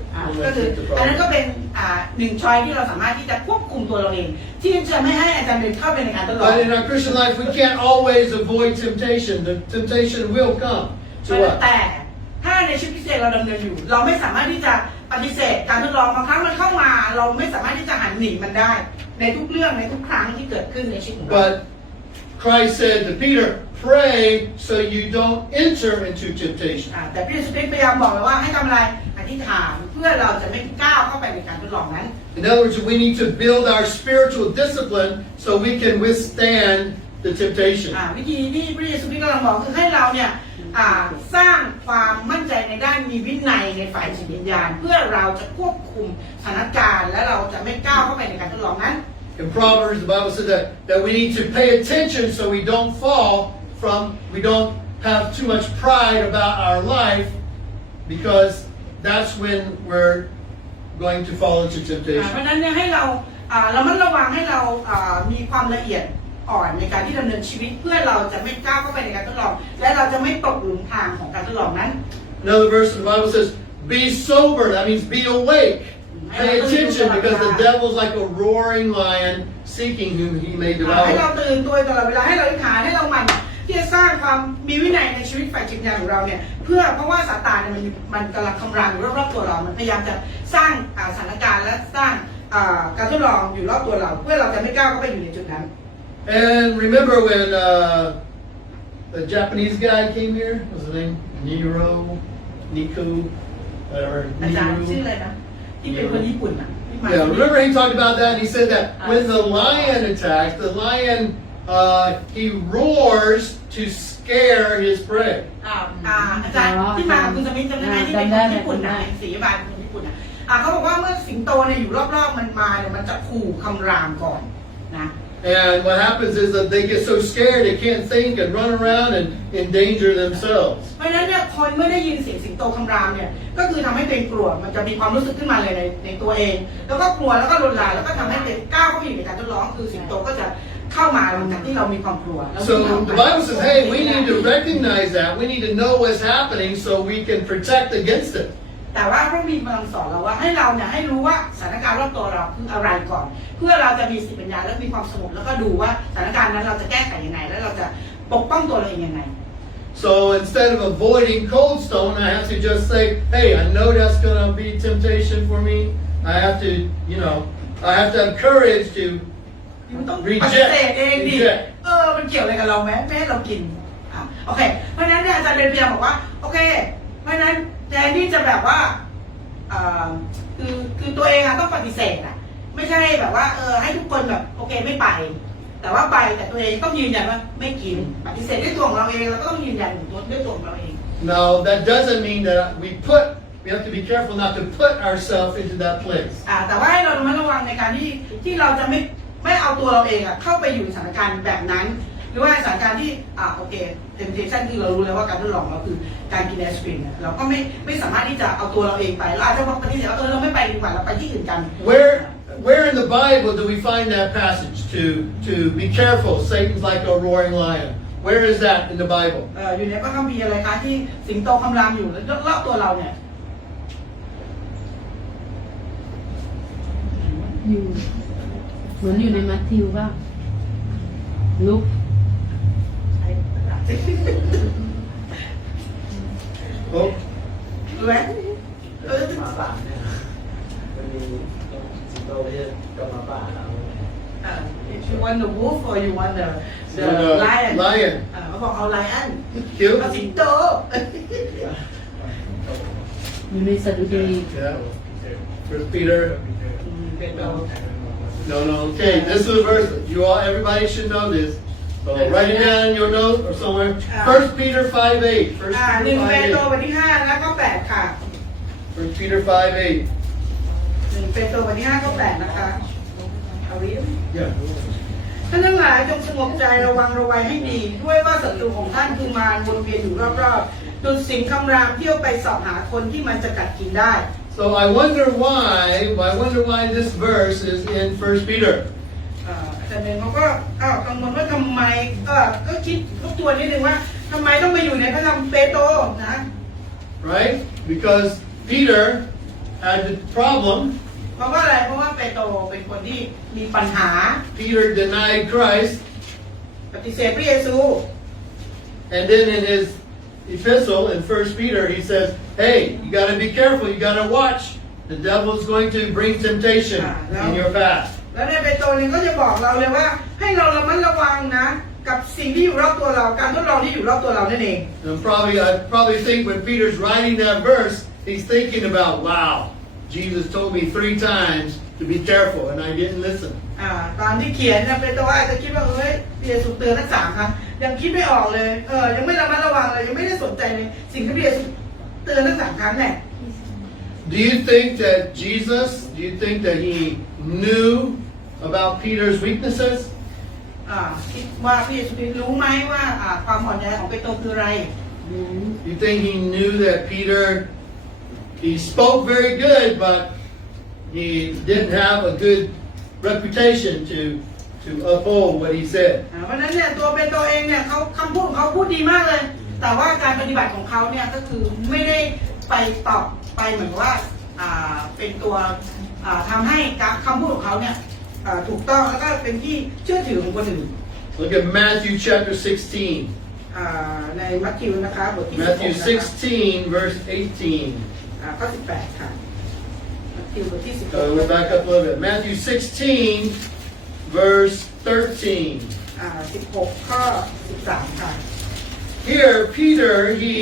ก็คืออันนั้นก็เป็น1 ช้อยที่เราสามารถที่จะควบคุมตัวเราเองที่จะไม่ให้อาจารย์เดินเข้าไปในการทดลอง But in our Christian life, we can't always avoid temptation. The temptation will come to us. แต่ถ้าในชีวิตพิเศษเราดำเนินอยู่เราไม่สามารถที่จะปฏิเสธการทดลองบางครั้งมันเข้ามาเราไม่สามารถที่จะหันหนีมันได้ในทุกเรื่องในทุกครั้งที่เกิดขึ้นในชีวิตของเรา But Christ said to Peter, pray so you don't enter into temptation. แต่พระเยซูคริสต์พยายามบอกเลยว่าให้ทำอะไรอธิษฐานเพื่อเราจะไม่ก้าวเข้าไปในการทดลองนั้น In other words, we need to build our spiritual discipline so we can withstand the temptation. วิธีที่พระเยซูคริสต์กำลังบอกคือให้เราเนี่ยสร้างความมั่นใจในด้านมีวินัยในฝ่ายจิตวิญญาณเพื่อเราจะควบคุมสถานการณ์และเราจะไม่ก้าวเข้าไปในการทดลองนั้น In Proverbs, the Bible said that we need to pay attention so we don't we don't have too much pride about our life because that's when we're going to fall into เพ temptation. ราะฉะนั้นเนี่ยให้เราระมัดระวังให้เรามีความละเอียดอ่อนในการที่ดำเนินชีวิตเพื่อเราจะไม่ก้าวเข้าไปในการทดลองและเราจะไม่ตกหลุมทางของการทดลองนั้น Another verse in the Bible says, be sober. That means be awake. Pay attention because the devil's like a roaring lion seeking whom he may ให้เรา devour. ตื่นตัวตลอดเวลาให้เราอธิษฐานให้เราหมั่นที่จะสร้างความมีวินัยในชีวิตฝ่ายจิตวิญญาณของเราเนี่ยเพราะว่าซาตานเนี่ยมันกำลังคำรามอยู่รอบๆตัวเรามันพยายามจะสร้างสถานการณ์และสร้างการทดลองอยู่รอบตัวเราเพื่อเราจะไม่ก้าวเข้าไปอยู่ในจุดนั้น And remember when the Japanese guy came here? What's his name? Niku, whatever. อาจารย์ชื่อ Niru. อะไรนะที่เป็นคนญี่ปุ่นนะที่มา Yeah, remember he talked about that and he said that when the lion attacks, the lion, he roars to scare his prey. อาจารย์ที่มาคุณสมิธจำได้ไหมที่เป็นคนญี่ปุ่นนะศิลปะคนญี่ปุ่นนะเขาบอกว่าเมื่อสิงโตเนี่ยอยู่รอบๆมันมาเนี่ยมันจะขู่คำรามก่อนนะ And what happens is that they get so scared they can't think and run around and endanger themselves. เพราะฉะนั้นเนี่ยคนเมื่อได้ยินเสียงสิงโตคำรามเนี่ยก็คือทำให้ตัวเองกลัวมันจะมีความรู้สึกขึ้นมาเลยในตัวเองแล้วก็กลัวแล้วก็รุนแรงแล้วก็ทำให้ตัวเองก้าวเข้าไปอยู่ในการทดลองคือสิงโตก็จะเข้ามาหลังจากที่เรามีความกลัว So the Bible says, hey, we need to recognize that. We need to know what's happening so we can protect against it. แต่ว่าพระบิดากำลังสอนเราว่าให้เราเนี่ยให้รู้ว่าสถานการณ์รอบตัวเราคืออะไรก่อน เพื่อเราจะมีสติปัญญาและมีความสงบแล้วก็ดูว่าสถานการณ์นั้นเราจะแก้ไขยังไงและเราจะปกป้องตัวเราเองยังไง So instead of avoiding Cold Stone, I have to just say, hey, I know that's going to be temptation for me. I have to, I have to have courage to มันต้องปฏิเสธเองดิมันเกี่ยวอะไรกับเราไหมไม่ให้เรากินโอเคเพราะฉะนั้นเนี่ยอาจารย์เบนพยายามบอกว่าโอเคเพราะฉะนั้นแทนที่จะแบบว่าคือตัวเองต้องปฏิเสธ ไม่ใช่แบบว่าให้ทุกคนแบบโอเคไม่ไปแต่ว่าไปแต่ตัวเองต้องยืนยันว่าไม่กินปฏิเสธด้วยตัวของเราเองเราก็ต้องยืนยันด้วยตัวของเราเอง Now that doesn't mean that we have to be careful not to put ourselves into that place. แต่ว่าให้เราระมัดระวังในการที่เราจะไม่เอาตัวเราเองเข้าไปอยู่ในสถานการณ์แบบนั้นหรือว่าสถานการณ์ที่โอเคเทมเพชั่นที่เรารู้แล้วว่าการทดลองเราคือการกินไอศกรีมเนี่ยเราก็ไม่สามารถที่จะเอาตัวเราเองไปเราอาจจะบอกปฏิเสธว่าเราไม่ไปดีกว่าเราไปที่อื่นกัน Where in the Bible do we find that passage to be careful? Satan's like a roaring lion. Where is that in the Bible? อยู่ในพระคัมภีร์อะไรคะที่สิงโตคำรามอยู่แล้วรอบตัวเราเนี่ยอยู่เหมือนอยู่ในมัทธิวป่ะลุก Oh, รู้ไหม หมาป่าเนี่ยมันมีสิงโตที่กับหมาป่าแล้ว you want the wolf or you want the lion lion. เขาบอกเอา lion Cute. เอาสิงโต อยู่ในสดุดี Yeah. First Peter. เป็นโต No. Okay, this is a verse. Everybody should know this. So write it down in your note or somewhere. First Peter 5:8. First หนึ่ง Peter เปโตร 5:8. บทที่5แล้วก็8ค่ะ First Peter 5:8. หนึ่งเปโตรบทที่5ก็8นะคะเอาวิ Yeah. ท่านทั้งหลายจงสงบใจระวังระวัยให้ดีด้วยว่าศัตรูของท่านคือมารวนเวียนอยู่รอบๆดุจสิงคำรามเที่ยวไปสอบหาคนที่มันจะกัดกินได้ So I wonder why this verse is in First Peter. อาจารย์เมย์เขาก็กังวลว่าทำไมก็คิดทบทวนนิดนึงว่าทำไมต้องไปอยู่ในพระธรรมเปโตรนะ Right? Because Peter had the problem. เพราะว่าอะไรเพราะว่าเปโตรเป็นคนที่มีปัญหา Peter denied Christ. ปฏิเสธพระเยซู And then in his epistle in First Peter, he says, hey, you got to be careful. You got to watch. The devil's going to bring temptation in your path. แล้วในเปโตรนี่ก็จะบอกเราเลยว่าให้เราระมัดระวังนะกับสิ่งที่อยู่รอบตัวเราการทดลองที่อยู่รอบตัวเรานั่นเอง And I probably think when Peter's writing that verse, he's thinking about, wow, Jesus told me 3 times to be careful, and I didn't listen. ตอนที่เขียนนะเปโตรอาจจะคิดว่าเฮ้ยพระเยซูเตือนทั้ง3 ครั้งยังคิดไม่ออกเลยยังไม่ระมัดระวังเลยยังไม่ได้สนใจในสิ่งที่พระเยซูเตือนทั้ง3 ครั้งเนี่ย Do you think that he knew about Peter's weaknesses? คิดว่าพระเยซูรู้ไหมว่าความอ่อนแอของเปโตรคืออะไร You think he knew that he spoke very good, but he didn't have a good reputation to uphold what he said. เพราะนั้นเนี่ยตัวเปโตรเองเนี่ยเขาคำพูดของเขาพูดดีมากเลย แต่ว่าการปฏิบัติของเขาเนี่ยก็คือไม่ได้ไปตอบไปเหมือนว่าเป็นตัวทำให้คำพูดของเขาเนี่ยถูกต้องแล้วก็เป็นที่เชื่อถือของคนอื่น Look at Matthew chapter 16. ในมัทธิวนะคะบทที่ Matthew 16 16, verse 18. ข้อ18ค่ะมัทธิวบทที่16 We're back up a little bit. Matthew 16, verse 13. 16 ข้อ 13 ค่ะ Here, Peter, he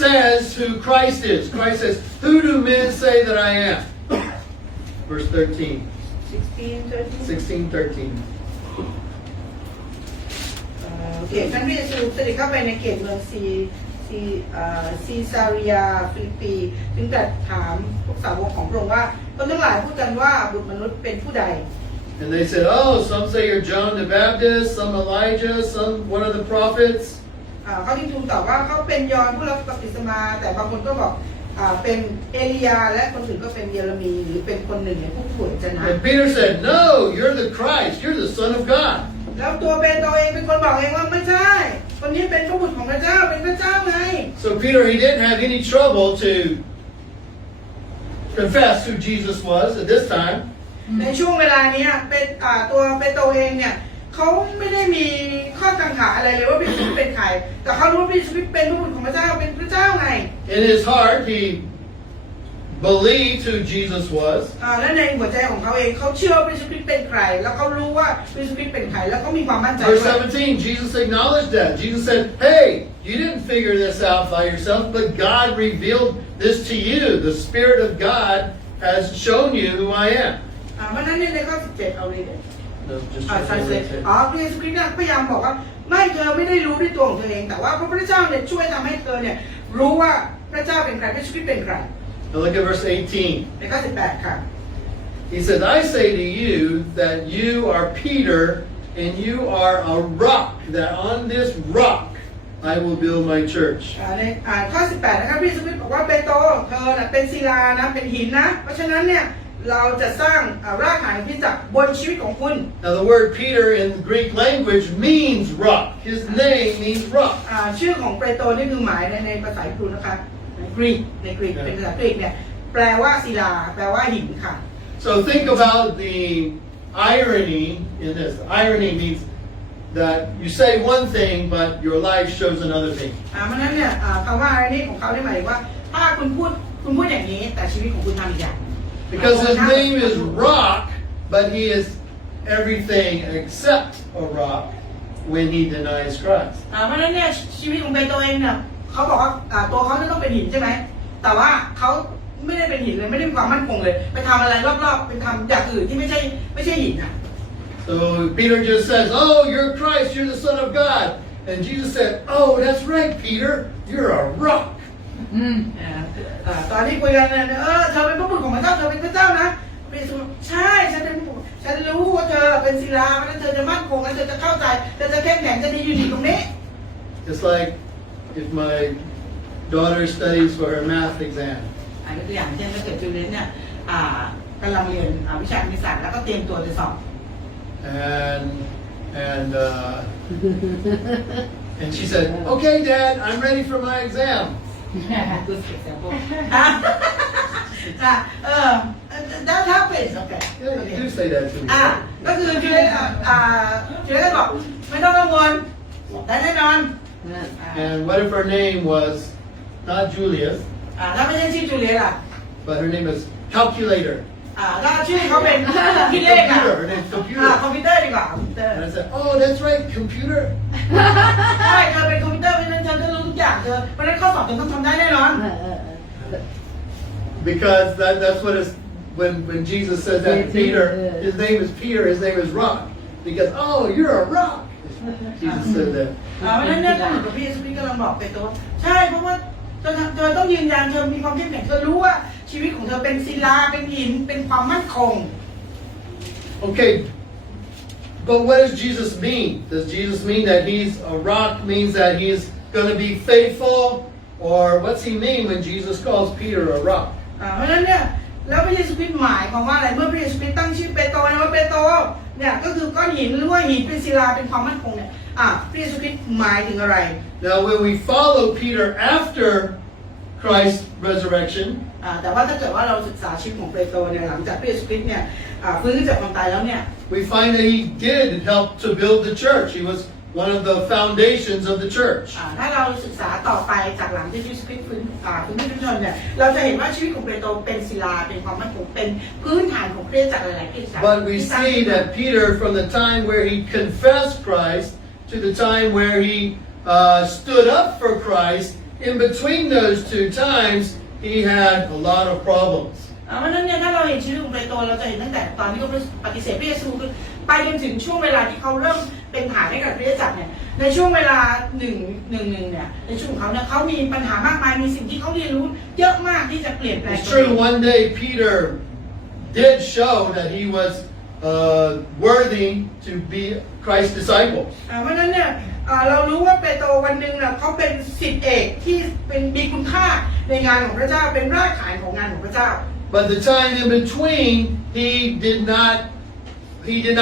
says who Christ is. Christ says, who do men say that I am? Verse 13. 16, 13. โอเคท่านพระเยซูเสด็จเข้าไปในเขตเมืองซีซาริยาฟิลิปปีจึงตรัสถามพวกสาวกของพระองค์ว่าคนทั้งหลายพูดกันว่าบุตรมนุษย์เป็นผู้ใด And they said, oh, some say you're John the Baptist, some Elijah, some one of the prophets. เขาจึงทูลตอบว่าเขาเป็นยอห์นผู้รับบัพติศมาแต่บางคนก็บอกเป็นเอลียาและคนอื่นก็เป็นเยเรมีหรือเป็นคนหนึ่งในผู้ป่วยจะนะ And Peter said, no, you're the Christ, you're the Son of God. แล้วตัวเปโตรเองเป็นคนบอกเองว่าไม่ใช่คนนี้เป็นพระบุตรของพระเจ้าเป็นพระเจ้าไง So Peter, he didn't have any trouble to confess who Jesus was at this time. ในช่วงเวลานี้เป็นตัวเปโตรเองเนี่ยเขาไม่ได้มีข้อกังขาอะไรเลยว่าพระเยซูเป็นใครแต่เขารู้ว่าพระเยซูเป็นพระบุตรของพระเจ้าเป็นพระเจ้าไง In his heart, he believed who Jesus was. และในหัวใจของเขาเองเขาเชื่อว่าพระเยซูเป็นใครแล้วเขารู้ว่าพระเยซูเป็นใครแล้วเขามีความมั่นใจ Verse 17, Jesus acknowledged that. Jesus said, hey, you didn't figure this out by yourself, but God revealed this to you. The Spirit of God has shown you who I am. เพราะฉะนั้นในข้อ17เอาเลยเด็ด No, just ใช่เลยพระเยซูคริสต์เนี่ยพยายามบอกว่าไม่เธอไม่ได้รู้ด้วยตัวของเธอเองแต่ว่าพระพุทธเจ้าเนี่ยช่วยทำให้เธอเนี่ยรู้ว่าพระเจ้าเป็นใครพระเยซูคริสต์เป็นใคร Now look at verse 18. ในข้อ18ค่ะ He says, I say to you that you are Peter, and you are a rock, that on this rock I will build my church. ในข้อ18นะครับพระเยซูคริสต์บอกว่าเปโตรเธอน่ะเป็นศิลานะเป็นหินนะเพราะฉะนั้นเนี่ยเราจะสร้างรากฐานที่จะบนชีวิตของคุณ Now the word Peter in the Greek language means rock. His name means rock. ชื่อของเปโตรนี่คือหมายในภาษาฮีบรูนะคะในกรีกเป็นภาษากรีกเนี่ยแปลว่าศิลาแปลว่าหินค่ะ So think about the irony in this. Irony means that you say one thing, but your life shows another thing. เพราะฉะนั้นเนี่ยคำว่าอะไรนี่ของเขาได้หมายถึงว่าถ้าคุณพูดอย่างนี้แต่ชีวิตของคุณทำอีกอย่าง Because his name is rock, but he is everything except a rock when he denies Christ. เพราะฉะนั้นเนี่ยชีวิตของเปโตรเองเนี่ยเขาบอกว่าตัวเขาต้องเป็นหินใช่ไหมแต่ว่าเขาไม่ได้เป็นหินเลยไม่ได้มีความมั่นคงเลยไปทำอะไรรอบๆไปทำอย่างอื่นที่ไม่ใช่หินอ่ะ So Peter just says, "Oh, you're Christ, you're the Son of God," and Jesus said, "Oh, that's right, Peter, you're a rock." ตอนที่คุยกันเนี่ยเธอเป็นพระบุตรของพระเจ้าเธอเป็นพระเจ้านะเปโตรใช่ฉันรู้ว่าเธอเป็นศิลาเพราะฉะนั้นเธอจะมั่นคงและเธอจะเข้าใจเธอจะเข้มแข็งจะดีอยู่ตรงนี้ It's like if my daughter studies for her math exam. ยกตัวอย่างเช่นถ้าเกิดจูเลียนเนี่ยกำลังเรียนวิชาคณิตศาสตร์แล้วก็เตรียมตัวจะสอบ And she said, "Okay, Dad, I'm ready for my exam." Good example. That happens. Okay. Yeah, you do say that to me. ก็คือจูเลียนบอกไม่ต้องกังวลได้แน่นอน And what if her name was not Julia, ถ้าไม่ใช่ชื่อจูเลียนล่ะ but her name is Calculator? ถ้าชื่อเขาเป็นคิดเลข Computer. Her name's คอม Computer. พิวเตอร์ดีกว่าคอมพิวเตอร์ And I said, "Oh, that's right, computer." ใช่เธอเป็นคอมพิวเตอร์เพราะฉะนั้นเธอจะรู้ทุกอย่างเธอเพราะฉะนั้นข้อสอบเธอต้องทำได้แน่นอน Because that's what it's when Jesus says that to Peter, his name is Peter, his name is Rock. Because, "Oh, you're a rock." Jesus said that. เพราะฉะนั้นเนี่ยก็เหมือนกับพี่เยซูคริสต์กำลังบอกเปโตรใช่เพราะว่าเธอต้องยืนยันเธอมีความเข้มแข็งเธอรู้ว่าชีวิตของเธอเป็นศิลาเป็นหินเป็นความมั่นคง Okay, but what does Jesus mean? Does Jesus mean that he's a rock means that he's going to be faithful? Or what's he mean when Jesus calls Peter a rock? เพราะฉะนั้นเนี่ยแล้วพระเยซูคริสต์หมายความว่าอะไรเมื่อพระเยซูคริสต์ตั้งชื่อเปโตรนะว่าเปโตรเนี่ยก็คือก้อนหินหรือว่าหินเป็นศิลาเป็นความมั่นคงเนี่ยพระเยซูคริสต์หมายถึงอะไร Now, when we follow Peter after Christ's resurrection, แต่ว่าถ้าเกิดว่าเราศึกษาชีวิตของเปโตรเนี่ยหลังจากพระเยซูคริสต์เนี่ยฟื้นจากความตายแล้วเนี่ย we find that he did help to build the church. He was one of the foundations of the church. ถ้าเราศึกษาต่อไปจากหลังที่พระเยซูคริสต์ฟื้นขึ้นชนเนี่ยเราจะเห็นว่าชีวิตของเปโตรเป็นศิลาเป็นความมั่นคงเป็นพื้นฐานของคริสตจักรหลายๆคริสตจักร But we see that Peter, from the time where he confessed Christ to the time where he stood up for Christ, in between those two times, he had a lot of problems. เพราะฉะนั้นเนี่ยถ้าเราเห็นชีวิตของเปโตรเราจะเห็นตั้งแต่ตอนที่เขาปฏิเสธพระเยซูไปจนถึงช่วงเวลาที่เขาเริ่มเป็นฐานให้กับคริสตจักรเนี่ยในช่วงเวลาหนึ่งเนี่ยในช่วงของเขาเนี่ยเขามีปัญหามากมายมีสิ่งที่เขาเรียนรู้เยอะมากที่จะเปลี่ยนแปลง It's true, one day Peter did show that he was worthy to be Christ's disciple. เพราะฉะนั้นเนี่ยเรารู้ว่าเปโตรวันหนึ่งเนี่ยเขาเป็นศิษย์เอกที่เป็นมีคุณค่าในงานของพระเจ้าเป็นรากฐานของงานของพระเจ้า But the time in between, he did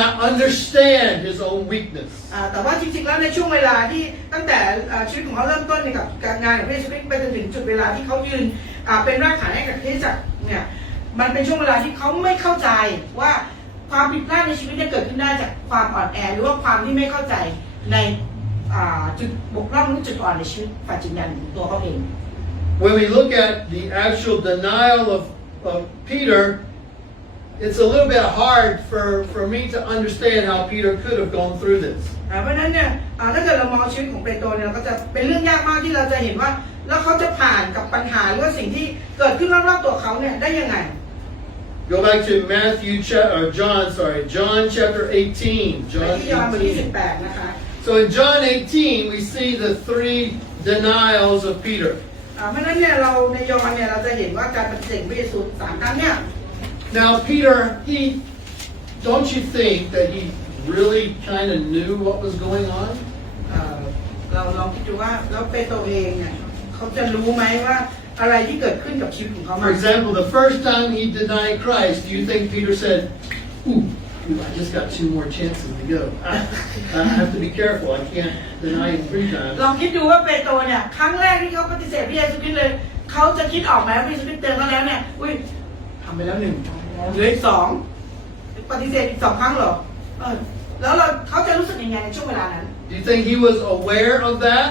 not understand his own weakness. แต่ว่าจริงๆแล้วในช่วงเวลาที่ตั้งแต่ชีวิตของเขาเริ่มต้นในกับการงานของพระเยซูคริสต์ไปจนถึงจุดเวลาที่เขายืนเป็นรากฐานให้กับคริสตจักรเนี่ยมันเป็นช่วงเวลาที่เขาไม่เข้าใจว่าความผิดพลาดในชีวิตจะเกิดขึ้นได้จากความอ่อนแอหรือว่าความที่ไม่เข้าใจในจุดบกพร่องหรือจุดอ่อนในชีวิตฝ่ายจิตวิญญาณของตัวเขาเอง When we look at the actual denial of Peter, it's a little bit hard for me to understand how Peter could have gone through this. เพราะฉะนั้นเนี่ยถ้าเกิดเรามองชีวิตของเปโตรเนี่ยก็จะเป็นเรื่องยากมากที่เราจะเห็นว่าแล้วเขาจะผ่านกับปัญหาหรือว่าสิ่งที่เกิดขึ้นรอบๆตัวเขาเนี่ยได้ยังไง Go back to John chapter 18. ไป John ที่ยอห์นบทที่ 18. 18นะคะ So in John 18, we see the 3 denials of Peter. เพราะฉะนั้นเนี่ยเราในยอห์นเนี่ยเราจะเห็นว่าการปฏิเสธพระเยซู3ครั้งเนี่ย Now Peter, don't you think that he really kind of knew what was going on? เราลองคิดดูว่าแล้วเปโตรเองเนี่ยเขาจะรู้ไหมว่าอะไรที่เกิดขึ้นกับชีวิตของเขา For example, the first time he denied Christ, do you think Peter said, ooh, I just got 2 more chances to go. I have to be careful. I can't deny him 3 times. ลองคิดดูว่าเปโตรเนี่ยครั้งแรกที่เขาปฏิเสธพระเยซูคริสต์เลยเขาจะคิดออกไหมว่าพระเยซูคริสต์เตือนเขาแล้วเนี่ยอุ้ยทำไปแล้ว1เหลืออีก2ปฏิเสธอีก2ครั้งเหรอแล้วเขาจะรู้สึกยังไงในช่วงเวลานั้น Do you think he was aware of that?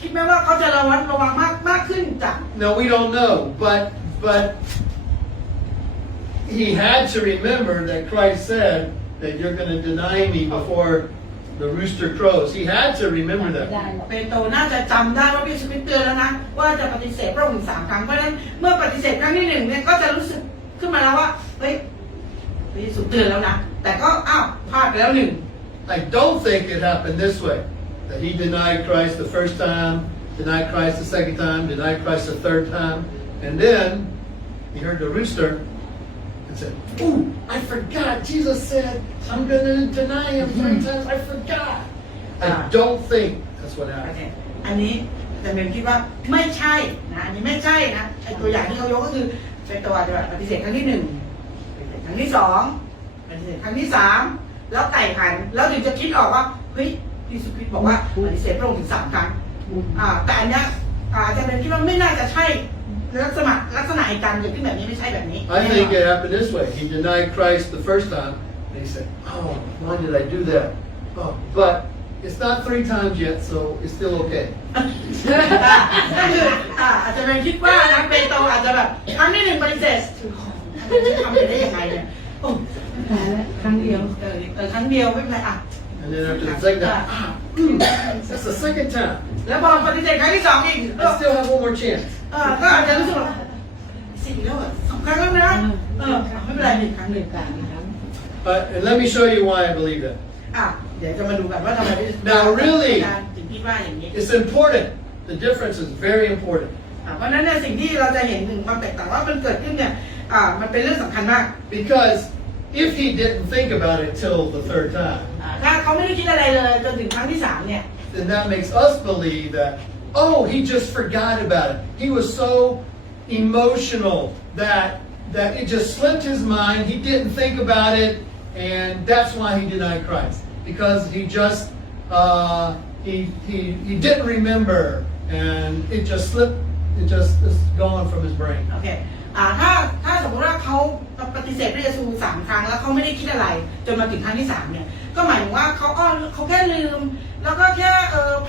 คิดไหมว่าเขาจะระวังมากขึ้นจาก No, we don't know. But he had to remember that Christ said that you're going to deny me before the rooster crows. He had to remember ได้ that. หรอก เปโตรน่าจะจำได้ว่าพระเยซูคริสต์เตือนแล้วนะว่าจะปฏิเสธพระองค์3ครั้งเพราะฉะนั้นเมื่อปฏิเสธครั้งที่1เนี่ยก็จะรู้สึกขึ้นมาแล้วว่าเฮ้ยพระเยซูเตือนแล้วนะแต่ก็พลาดไปแล้ว1 I don't think it happened this way. That he denied Christ the first time, denied Christ the second time, denied Christ the third time, and then he heard the rooster and said, ooh, I forgot. Jesus said, I'm going to deny him 3 times. I forgot. I don't think that's what โอเค happened. อันนี้แต่เมนคิดว่าไม่ใช่นะอันนี้ไม่ใช่นะไอตัวอย่างที่เขายกก็คือเปโตรอาจจะปฏิเสธครั้งที่1ปฏิเสธครั้งที่2ปฏิเสธครั้งที่3แล้วไก่ขันแล้วถึงจะคิดออกว่าเฮ้ยพระเยซูคริสต์บอกว่าปฏิเสธพระองค์ถึง3ครั้งแต่อันเนี้ยอาจจะเป็นคิดว่าไม่น่าจะใช่ลักษณะเหตุการณ์เกิดขึ้นแบบนี้ไม่ใช่แบบนี้ I think it happened this way. He denied Christ the first time, and he said, oh, why did I do that? Oh, but it's not 3 times yet, so it's still okay. อาจจะเป็นคิดว่านะเปโตรอาจจะแบบครั้งที่1ปฏิเสธทำไปได้ยังไงเนี่ยโอ้ ตายแล้วครั้งเดียว ครั้งเดียวไม่เป็นไรAnd then after the second time, that's the second time. แล้วพอปฏิเสธครั้งที่2อีก I still have 1 more chance. ก็อาจจะรู้สึกว่าสิ่งแล้ว2ครั้งแล้วนะไม่เป็นไรอีกครั้งหนึ่ง And let me show you why I believe that. เดี๋ยวจะมาดูกันว่าทำไม Now, really, ถึงคิดว่าอย่างนี้ it's important. The difference is very important. เพราะฉะนั้นเนี่ยสิ่งที่เราจะเห็นถึงความแตกต่างว่ามันเกิดขึ้นเนี่ยมันเป็นเรื่องสำคัญมาก Because if he didn't think about it till the 3rd time, ถ้าเขาไม่ได้คิดอะไรเลยจนถึงครั้งที่3เนี่ย then that makes us believe that, oh, he just forgot about it. He was so emotional that it just slipped his mind. He didn't think about it, and that's why he denied Christ. Because he just he didn't remember, and it just slipped. It just is gone from his brain. โอเคถ้าสมมติว่าเขาปฏิเสธพระเยซู3ครั้งแล้วเขาไม่ได้คิดอะไรจนมาถึงครั้งที่3เนี่ยก็หมายถึงว่าเขาแค่ลืมแล้วก็แค่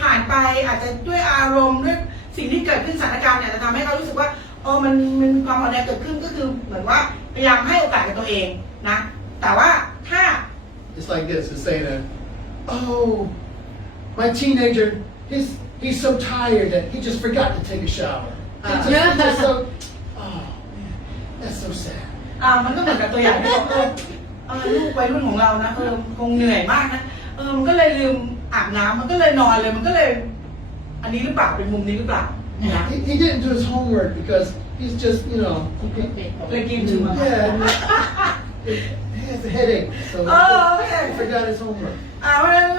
ผ่านไปอาจจะด้วยอารมณ์ด้วยสิ่งที่เกิดขึ้นสถานการณ์เนี่ยจะทำให้เขารู้สึกว่ามันความอ่อนแอเกิดขึ้นก็คือเหมือนว่าพยายามให้โอกาสกับตัวเองนะแต่ว่าถ้า It's like this. It's saying that, oh, my teenager, he's so tired that he just forgot to take a shower. He's just so, oh man, that's so sad. มันก็เหมือนกับตัวอย่างที่บอกลูกวัยรุ่นของเรานะคงเหนื่อยมากนะมันก็เลยลืมอาบน้ำมันก็เลยนอนเลยมันก็เลยอันนี้หรือเปล่าเป็นมุมนี้หรือเปล่า He didn't do his homework because he's just, Like him too much. he has a headache, so okay. he forgot his homework. เพราะฉะนั้น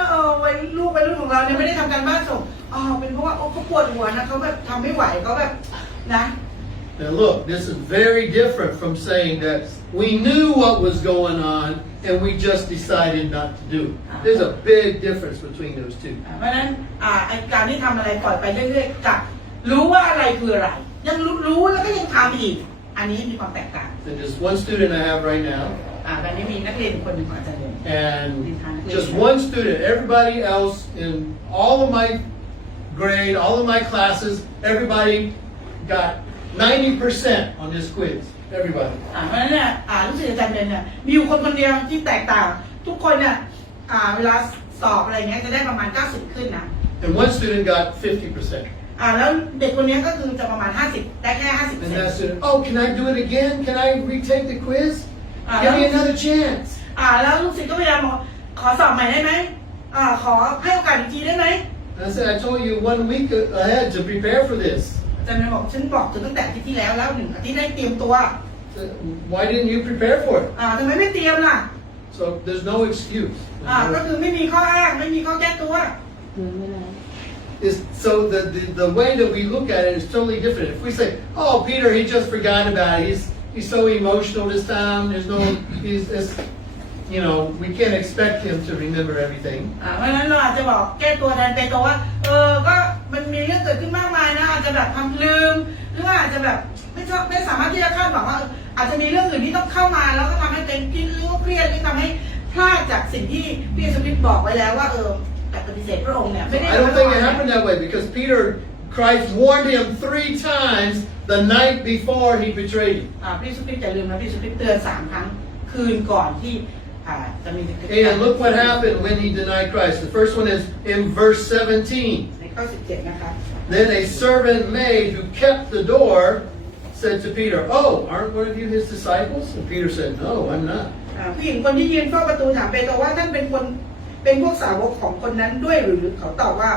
ลูกวัยรุ่นของเราเนี่ยไม่ได้ทำการบ้านส่งเป็นเพราะว่าเขาปวดหัวนะเขาแบบทำไม่ไหวเขาแบบนะ Now look, this is very different from saying that we knew what was going on and we just decided not to do it. There's a big difference between those two. เพราะฉะนั้นการที่ทำอะไรปล่อยไปเรื่อยๆกับรู้ว่าอะไรคืออะไรยังรู้แล้วก็ยังทำอีกอันนี้มีความแตกต่าง And just one student I have right now, แบบนี้มีนักเรียนคนหนึ่งของอาจารย์เลย and just one student. Everybody else in all of my grade, all of my classes, everybody got 90% on this quiz. Everybody. เพราะฉะนั้นเนี่ยรู้สึกอาจารย์เนี่ยมีอยู่คนเดียวที่แตกต่างทุกคนเนี่ยเวลาสอบอะไรเงี้ยจะได้ประมาณ90ขึ้นนะ And one student got 50%. แล้วเด็กคนนี้ก็คือจะประมาณ50ได้แค่ And that student, oh, can I do it again? Can I retake the quiz? Give me another chance. แล้วลูกศิษย์ก็พยายามบอกขอสอบใหม่ได้ไหมขอให้โอกาสอีกทีได้ไหม I said, I told you 1 week ahead to prepare for this. อาจารย์บอกฉันบอกตั้งแต่อาทิตย์ที่แล้ว1 อาทิตย์ได้เตรียมตัว Why didn't you prepare for it? ทำไมไม่เตรียมล่ะ So there's no excuse. ก็คือไม่มีข้ออ้างไม่มีข้อแก้ตัว เหลือเวลา So the way that we look at it is totally different. If we say, oh, Peter, he just forgot about it. He's so emotional this time. We can't expect him to remember everything. เพราะฉะนั้นเราอาจจะบอกแก้ตัวแทนเปโตรว่าก็มันมีเรื่องเกิดขึ้นมากมายนะอาจจะแบบทำลืมหรือว่าอาจจะแบบไม่สามารถที่จะคาดหวังว่าอาจจะมีเรื่องอื่นที่ต้องเข้ามาแล้วก็ทำให้เป็นคิดหรือว่าเครียดหรือทำให้พลาดจากสิ่งที่พระเยซูคริสต์บอกไว้แล้วว่าแต่ปฏิเสธพระองค์เนี่ยไม่ได้ I don't think it happened that way because Christ warned him 3 times the night before he betrayed him. พระเยซูคริสต์อย่าลืมนะพระเยซูคริสต์เตือน3 ครั้งคืนก่อนที่จะมี And look what happened when he denied Christ. The first one is in verse 17. ในข้อ 17 นะคะ Then a servant maid who kept the door said to Peter, oh, aren't one of you his disciples? And Peter said, no, I'm not. ผู้หญิงคนที่ยืนเฝ้าประตูถามเปโตรว่าท่านเป็นพวกสาวกของคนนั้นด้วยหรือเขาตอบว่า